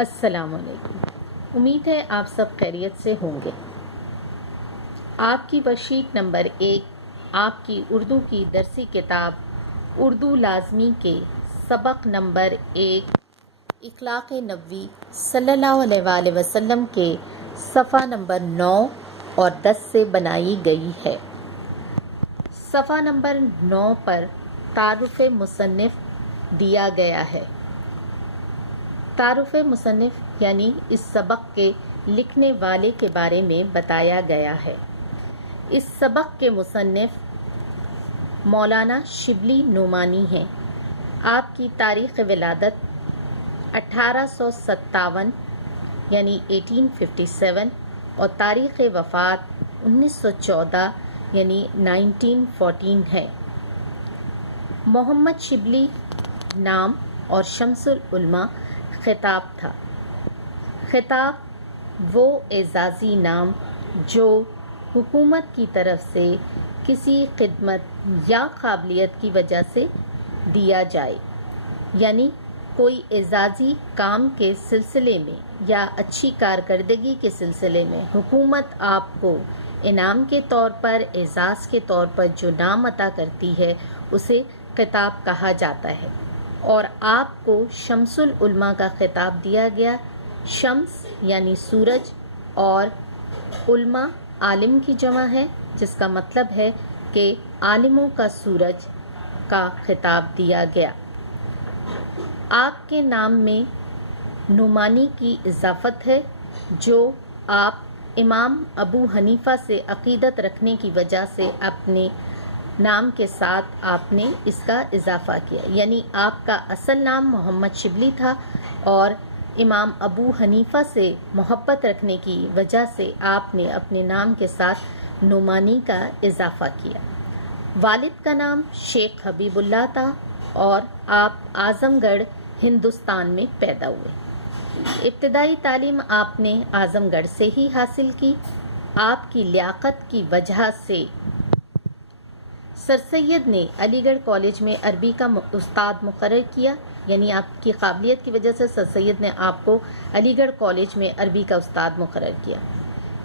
السلام علیکم۔ امید ہے آپ سب خیریت سے ہوں گے۔ آپ کی ورکشیٹ نمبر 1 آپ کی اردو کی درسی کتاب اردو لازمی کے سبق نمبر 1 اخلاق نبوی صلی اللہ علیہ وآلہ وسلم کے صفحہ نمبر 9 اور 10 سے بنائی گئی ہے۔ صفحہ نمبر 9 پر تعارف مصنف دیا گیا ہے۔ تعارف مصنف یعنی اس سبق کے لکھنے والے کے بارے میں بتایا گیا ہے۔ اس سبق کے مصنف مولانا شبلی نعمانی ہیں۔ آپ کی تاریخ ولادت 1857 یعنی 1857 اور تاریخ وفات 1914 یعنی 1914 ہے۔ محمد شبلی نام اور شمس العلماء خطاب تھا۔ خطاب وہ اعزازی نام جو حکومت کی طرف سے کسی خدمت یا قابلیت کی وجہ سے دیا جائے، یعنی کوئی اعزازی کام کے سلسلے میں یا اچھی کارکردگی کے سلسلے میں حکومت آپ کو انعام کے طور پر، اعزاز کے طور پر جو نام عطا کرتی ہے اسے خطاب کہا جاتا ہے۔ اور آپ کو شمس العلماء کا خطاب دیا گیا۔ شمس یعنی سورج اور علماء عالم کی جمع ہے، جس کا مطلب ہے کہ عالموں کا سورج کا خطاب دیا گیا۔ آپ کے نام میں نعمانی کی اضافت ہے، جو آپ امام ابو حنیفہ سے عقیدت رکھنے کی وجہ سے اپنے نام کے ساتھ آپ نے اس کا اضافہ کیا، یعنی آپ کا اصل نام محمد شبلی تھا اور امام ابو حنیفہ سے محبت رکھنے کی وجہ سے آپ نے اپنے نام کے ساتھ نعمانی کا اضافہ کیا۔ والد کا نام شیخ حبیب اللہ تھا اور آپ اعظم گڑھ ہندوستان میں پیدا ہوئے۔ ابتدائی تعلیم آپ نے اعظم گڑھ سے ہی حاصل کی۔ آپ کی لیاقت کی وجہ سے سر سید نے علی گڑھ کالج میں عربی کا استاد مقرر کیا، یعنی آپ کی قابلیت کی وجہ سے سر سید نے آپ کو علی گڑھ کالج میں عربی کا استاد مقرر کیا۔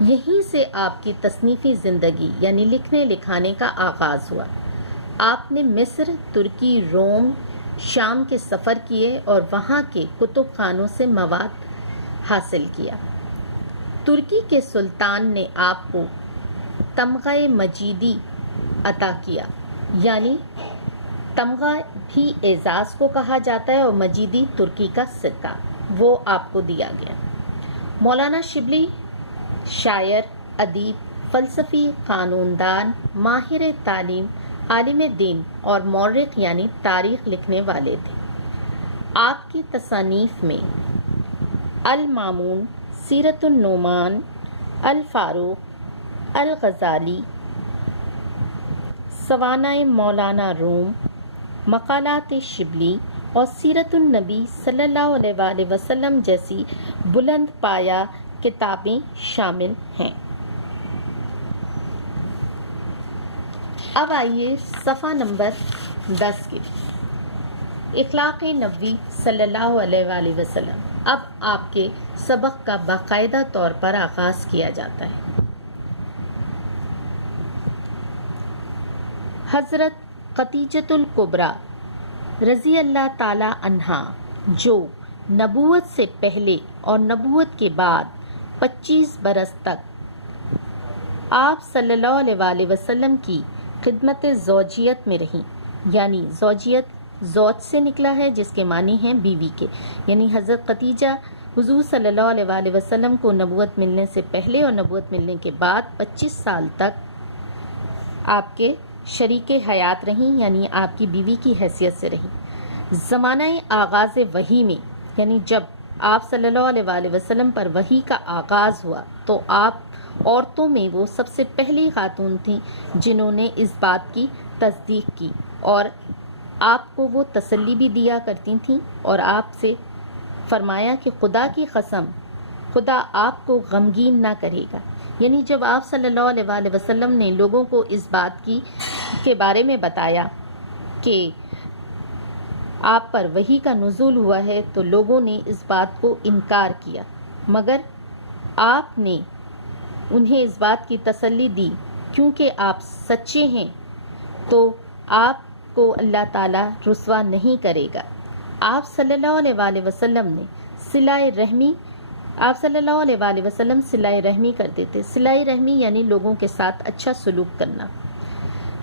یہیں سے آپ کی تصنیفی زندگی یعنی لکھنے لکھانے کا آغاز ہوا۔ آپ نے مصر، ترکی، روم، شام کے سفر کیے اور وہاں کے کتب خانوں سے مواد حاصل کیا۔ ترکی کے سلطان نے آپ کو تمغہ مجیدی عطا کیا، یعنی تمغہ بھی اعزاز کو کہا جاتا ہے اور مجیدی ترکی کا سکہ، وہ آپ کو دیا گیا۔ مولانا شبلی شاعر، ادیب، فلسفی، قانون دان، ماہر تعلیم، عالم دین اور مورخ یعنی تاریخ لکھنے والے تھے۔ آپ کی تصانیف میں المامون، سیرت النعمان، الفاروق، الغزالی، سوانح مولانا روم، مقالات شبلی اور سیرت النبی صلی اللہ علیہ وآلہ وسلم جیسی بلند پایہ کتابیں شامل ہیں۔ اب آئیے صفحہ نمبر 10 کی اخلاق نبوی صلی اللہ علیہ وآلہ وسلم۔ اب آپ کے سبق کا باقاعدہ طور پر آغاز کیا جاتا ہے۔ حضرت خدیجۃ الکبریٰ رضی اللہ تعالی عنہا، جو نبوت سے پہلے اور نبوت کے بعد 25 برس تک آپ صلی اللہ علیہ وآلہ وسلم کی خدمت زوجیت میں رہیں، یعنی زوجیت زوج سے نکلا ہے جس کے معنی ہیں بیوی کے، یعنی حضرت خدیجہ حضور صلی اللہ علیہ وآلہ وسلم کو نبوت ملنے سے پہلے اور نبوت ملنے کے بعد 25 سال تک آپ کے شریک حیات رہیں، یعنی آپ کی بیوی کی حیثیت سے رہیں۔ زمانہ آغاز وحی میں، یعنی جب آپ صلی اللہ علیہ وآلہ وسلم پر وحی کا آغاز ہوا تو آپ عورتوں میں وہ سب سے پہلی خاتون تھیں جنہوں نے اس بات کی تصدیق کی اور آپ کو وہ تسلی بھی دیا کرتی تھیں اور آپ سے فرمایا کہ خدا کی قسم، خدا آپ کو غمگین نہ کرے گا، یعنی جب آپ صلی اللہ علیہ وآلہ وسلم نے لوگوں کو اس بات کے بارے میں بتایا کہ آپ پر وحی کا نزول ہوا ہے تو لوگوں نے اس بات کو انکار کیا، مگر آپ نے انہیں اس بات کی تسلی دی کیونکہ آپ سچے ہیں تو آپ کو اللہ تعالیٰ رسوا نہیں کرے گا۔ آپ صلی اللہ علیہ وآلہ وسلم نے آپ صلی اللہ علیہ وآلہ وسلم صلہ رحمی کرتے تھے۔ صلہ رحمی یعنی لوگوں کے ساتھ اچھا سلوک کرنا۔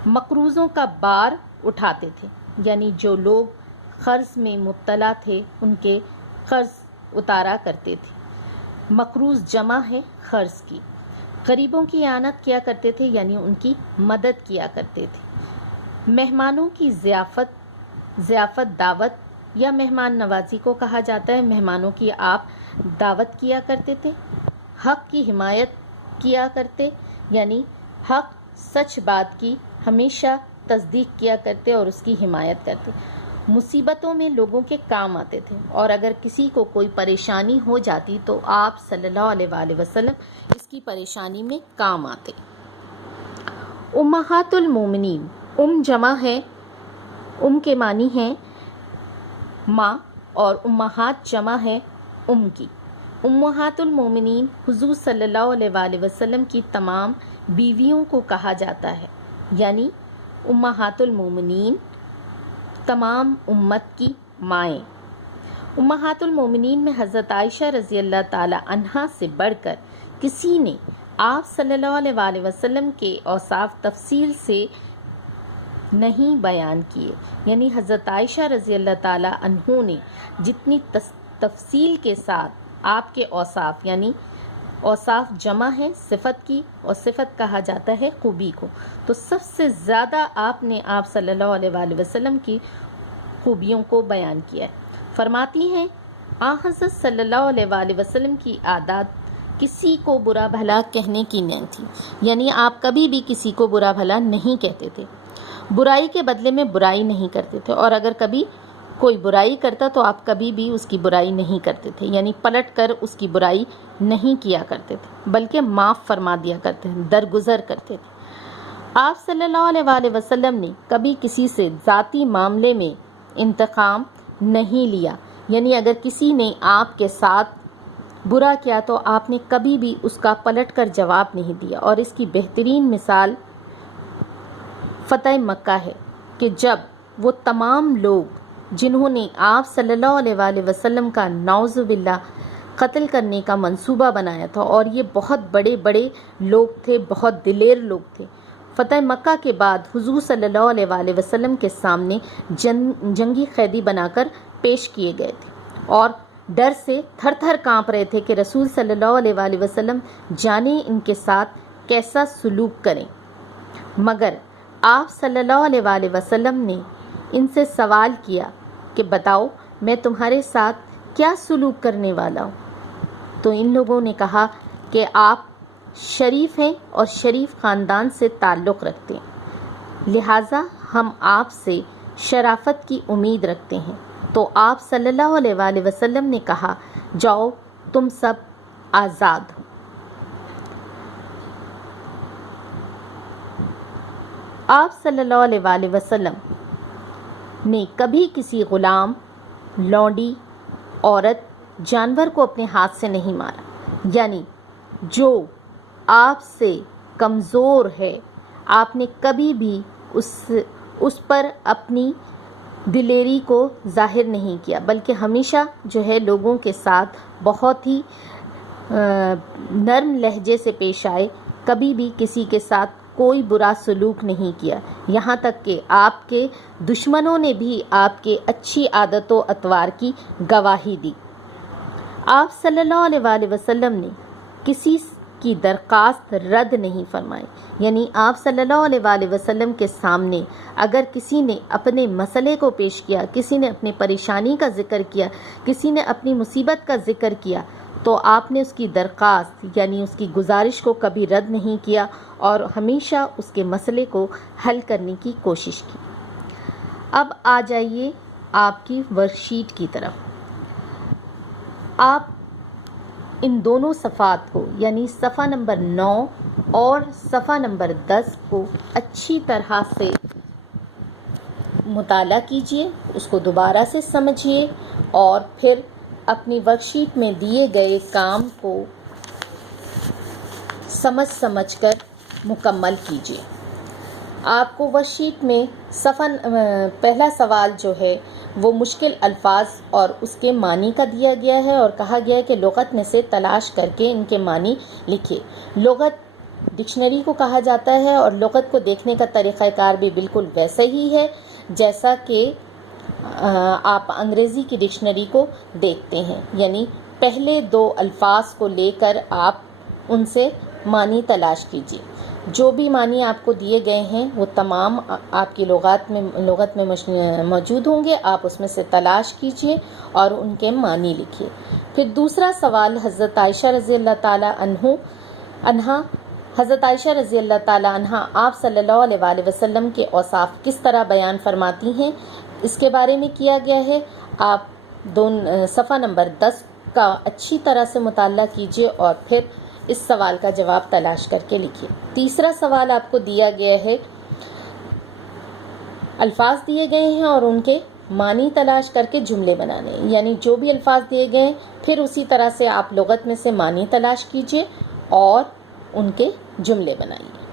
مقروضوں کا بار اٹھاتے تھے، یعنی جو لوگ قرض میں مبتلا تھے ان کے قرض اتارا کرتے تھے۔ مقروض جمع ہے قرض کی۔ غریبوں کی اعانت کیا کرتے تھے، یعنی ان کی مدد کیا کرتے تھے۔ مہمانوں کی ضیافت دعوت یا مہمان نوازی کو کہا جاتا ہے۔ مہمانوں کی آپ دعوت کیا کرتے تھے۔ حق کی حمایت کیا کرتے، یعنی حق سچ بات کی ہمیشہ تصدیق کیا کرتے اور اس کی حمایت کرتے۔ مصیبتوں میں لوگوں کے کام آتے تھے، اور اگر کسی کو کوئی پریشانی ہو جاتی تو آپ صلی اللہ علیہ وآلہ وسلم اس کی پریشانی میں کام آتے۔ امہات المومنین، جمع ہے، کے معنی ہیں ماں، اور امہات جمع ہے کی۔ امہات المومنین حضور صلی اللہ علیہ وآلہ وسلم کی تمام بیویوں کو کہا جاتا ہے، یعنی امہات المومنین تمام امت کی مائیں۔ امہات المومنین میں حضرت عائشہ رضی اللہ تعالی عنہا سے بڑھ کر کسی نے آپ صلی اللہ علیہ وآلہ وسلم کے اوصاف تفصیل سے نہیں بیان کیے، یعنی حضرت عائشہ رضی اللہ تعالی عنہ نے جتنی تفصیل کے ساتھ آپ کے اوصاف، یعنی اوصاف جمع ہے صفت کی، اور صفت کہا جاتا ہے خوبی کو، تو سب سے زیادہ آپ نے آپ صلی اللہ علیہ وآلہ وسلم کی خوبیوں کو بیان کیا ہے۔ فرماتی ہیں حضرت صلی اللہ علیہ وآلہ وسلم کی عادات کسی کو برا بھلا کہنے کی نہیں تھی، یعنی آپ کبھی بھی کسی کو برا بھلا نہیں کہتے تھے، برائی کے بدلے میں برائی نہیں کرتے تھے، اور اگر کبھی کوئی برائی کرتا تو آپ کبھی بھی اس کی برائی نہیں کرتے تھے، یعنی پلٹ کر اس کی برائی نہیں کیا کرتے تھے، بلکہ معاف فرما دیا کرتے تھے، درگزر کرتے تھے۔ آپ صلی اللہ علیہ وآلہ وسلم نے کبھی کسی سے ذاتی معاملے میں انتقام نہیں لیا، یعنی اگر کسی نے آپ کے ساتھ برا کیا تو آپ نے کبھی بھی اس کا پلٹ کر جواب نہیں دیا، اور اس کی بہترین مثال فتح مکہ ہے کہ جب وہ تمام لوگ جنہوں نے آپ صلی اللہ علیہ وآلہ وسلم کا نعوذ باللہ قتل کرنے کا منصوبہ بنایا تھا، اور یہ بہت بڑے بڑے لوگ تھے، بہت دلیر لوگ تھے، فتح مکہ کے بعد حضور صلی اللہ علیہ وآلہ وسلم کے سامنے جنگی قیدی بنا کر پیش کیے گئے تھے، اور ڈر سے تھر تھر کانپ رہے تھے کہ رسول صلی اللہ علیہ وآلہ وسلم جانے ان کے ساتھ کیسا سلوک کریں، مگر آپ صلی اللہ علیہ وآلہ وسلم نے ان سے سوال کیا کہ بتاؤ میں تمہارے ساتھ کیا سلوک کرنے والا ہوں؟ تو ان لوگوں نے کہا کہ آپ شریف ہیں اور شریف خاندان سے تعلق رکھتے ہیں، لہٰذا ہم آپ سے شرافت کی امید رکھتے ہیں۔ تو آپ صلی اللہ علیہ وآلہ وسلم نے کہا جاؤ تم سب آزاد ہو۔ آپ صلی اللہ علیہ وآلہ وسلم نے کبھی کسی غلام، لونڈی، عورت، جانور کو اپنے ہاتھ سے نہیں مارا، یعنی جو آپ سے کمزور ہے آپ نے کبھی بھی اس پر اپنی دلیری کو ظاہر نہیں کیا، بلکہ ہمیشہ جو ہے لوگوں کے ساتھ بہت ہی نرم لہجے سے پیش آئے، کبھی بھی کسی کے ساتھ کوئی برا سلوک نہیں کیا، یہاں تک کہ آپ کے دشمنوں نے بھی آپ کے اچھی عادت و اطوار کی گواہی دی۔ آپ صلی اللہ علیہ وآلہ وسلم نے کسی کی درخواست رد نہیں فرمائی، یعنی آپ صلی اللہ علیہ وآلہ وسلم کے سامنے اگر کسی نے اپنے مسئلے کو پیش کیا، کسی نے اپنی پریشانی کا ذکر کیا، کسی نے اپنی مصیبت کا ذکر کیا، تو آپ نے اس کی درخواست یعنی اس کی گزارش کو کبھی رد نہیں کیا، اور ہمیشہ اس کے مسئلے کو حل کرنے کی کوشش کی۔ اب آ جائیے آپ کی ورک شیٹ کی طرف۔ آپ ان دونوں صفحات کو یعنی صفحہ نمبر 9 اور صفحہ نمبر 10 کو اچھی طرح سے مطالعہ کیجیے، اس کو دوبارہ سے سمجھیے اور پھر اپنی ورک شیٹ میں دیے گئے کام کو سمجھ کر مکمل کیجیے۔ آپ کو ورک شیٹ میں پہلا سوال جو ہے وہ مشکل الفاظ اور اس کے معنی کا دیا گیا ہے اور کہا گیا ہے کہ لغت میں سے تلاش کر کے ان کے معنی لکھیے۔ لغت ڈکشنری کو کہا جاتا ہے اور لغت کو دیکھنے کا طریقہ کار بھی بالکل ویسا ہی ہے جیسا کہ آپ انگریزی کی ڈکشنری کو دیکھتے ہیں، یعنی پہلے 2 الفاظ کو لے کر آپ ان سے معنی تلاش کیجیے۔ جو بھی معنی آپ کو دیے گئے ہیں وہ تمام آپ کی لغت میں موجود ہوں گے، آپ اس میں سے تلاش کیجیے اور ان کے معنی لکھیے۔ پھر دوسرا سوال حضرت عائشہ رضی اللہ تعالی عنہا حضرت عائشہ رضی اللہ تعالی عنہا آپ صلی اللہ علیہ وآلہ وسلم کے اوصاف کس طرح بیان فرماتی ہیں، اس کے بارے میں کیا گیا ہے۔ آپ صفحہ نمبر 10 کا اچھی طرح سے مطالعہ کیجیے اور پھر اس سوال کا جواب تلاش کر کے لکھیے۔ تیسرا سوال آپ کو دیا گیا ہے، الفاظ دیے گئے ہیں اور ان کے معنی تلاش کر کے جملے بنانے، یعنی جو بھی الفاظ دیے گئے ہیں پھر اسی طرح سے آپ لغت میں سے معنی تلاش کیجیے اور ان کے جملے بنائیے۔